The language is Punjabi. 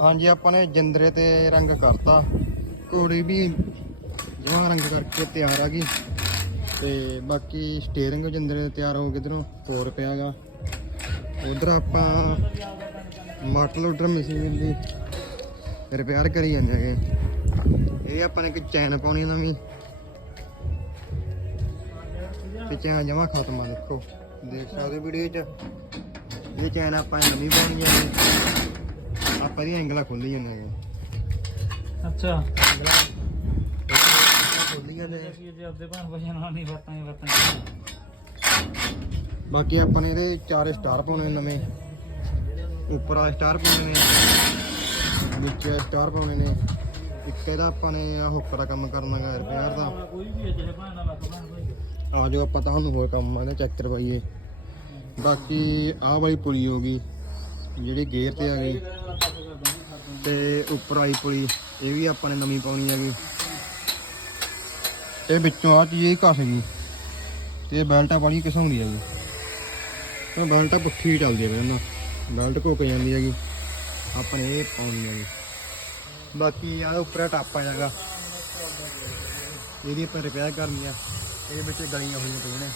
ਹਾਂਜੀ, ਆਪਾਂ ਨੇ ਜਿੰਦਰੇ ਤੇ ਰੰਗ ਕਰਤਾ। ਘੋੜੀ ਵੀ ਜਮਾਂ ਰੰਗ ਕਰਕੇ ਤਿਆਰ ਆ ਗਈ। ਤੇ ਬਾਕੀ ਸਟੀਅਰਿੰਗ ਜਿੰਦਰੇ ਤੇ ਤਿਆਰ ਹੋ ਗਿਆ ਇਧਰੋਂ ਹੋਰ ਪਿਆਗਾ ਉਧਰ ਆਪਾਂ ਮਾਟਲ ਲੋਡਰ ਮਸ਼ੀਨ ਦੀ ਰਿਪੇਅਰ ਕਰੀ ਜਾਂਦੇ ਹੈਗੇ। ਇਹ ਆਪਾਂ ਨੇ ਇੱਕ ਚੈਨ ਪਾਉਣੀ ਨਵੀਂ। ਤੇ ਚੈਨ ਜਮਾ ਖਤਮ ਆ ਦੇਖੋ। ਦੇਖ ਸਕਦੇ ਵੀਡੀਓ 'ਚ। ਇਹ ਚੈਨ ਆਪਾਂ ਨੇ ਨਵੀਂ ਪਾਉਣੀ ਹੈ ਆਪਾਂ ਦੀ ਐਂਗਲਾ ਖੋਲੀ ਜਾਂਦੇ ਹੈਗੇ ਅੱਛਾ। ਨੇ। ਜੇ ਆਪਦੇ ਭਾਣ ਨਾਲ ਨਹੀਂ ਬਾਕੀ ਆਪਾਂ ਨੇ ਇਹਦੇ ਚਾਰ ਸਟਾਰ ਪਾਉਣੇ ਨਵੇਂ। ਉੱਪਰ ਆ ਸਟਾਰ ਪਾਉਣੇ ਨੇ ਨੀਚੇ ਸਟਾਰ ਪਾਉਣੇ ਨੇ। ਇੱਕ ਇਹਦਾ ਆਪਾਂ ਨੇ ਆ ਹੁੱਕ ਦਾ ਕੰਮ ਕਰਨਾ ਹੈ ਰਿਪੇਅਰ ਦਾ। ਕੋਈ ਵੀ ਅਜੇ ਭਾਣ ਨਾਲ ਲੱਗ ਭਾਣ ਕੋਈ ਆ ਜੋ ਆਪਾਂ ਤੁਹਾਨੂੰ ਹੋਰ ਕੰਮ ਆਨੇ ਚੈੱਕ ਕਰਵਾਈਏ। ਬਾਕੀ ਆਹ ਵਾਲੀ ਪੁਲੀ ਹੋ ਗਈ। ਜਿਹੜੀ ਗੇਅਰ ਤੇ ਆ ਗਈ। ਤੇ ਉੱਪਰ ਆਈ ਪੁਲੀ, ਇਹ ਵੀ ਆਪਾਂ ਨੇ ਨਵੀਂ ਪਾਉਣੀ ਹੈਗੀ। ਇਹ ਵਿੱਚੋਂ ਆ ਚੀਜ਼ ਇਹ ਘਸ ਗਈ। ਤੇ ਇਹ ਬੈਲਟਾਂ ਵਾਲੀ ਘਸਾਉਂਦੀ ਹੈਗੀ। ਤਾਂ ਬੈਲਟਾਂ ਪੁੱਠੀ ਚੱਲਦੀ ਹੈ ਇਹਨਾਂ ਬੈਲਟ ਘੁੱਕ ਜਾਂਦੀ ਹੈਗੀ। ਆਪਾਂ ਇਹ ਪਾਉਣੀ ਹੈਗੀ। ਬਾਕੀ ਆ ਉੱਪਰ ਟਾਪਾ ਹੈਗਾ ਇਹਦੀ ਆਪਾਂ ਰਿਪੇਅਰ ਕਰਨੀ ਆ। ਇਹਦੇ ਵਿੱਚ ਗਲੀਆਂ ਹੋਈਆਂ ਪਈਆਂ ਨੇ।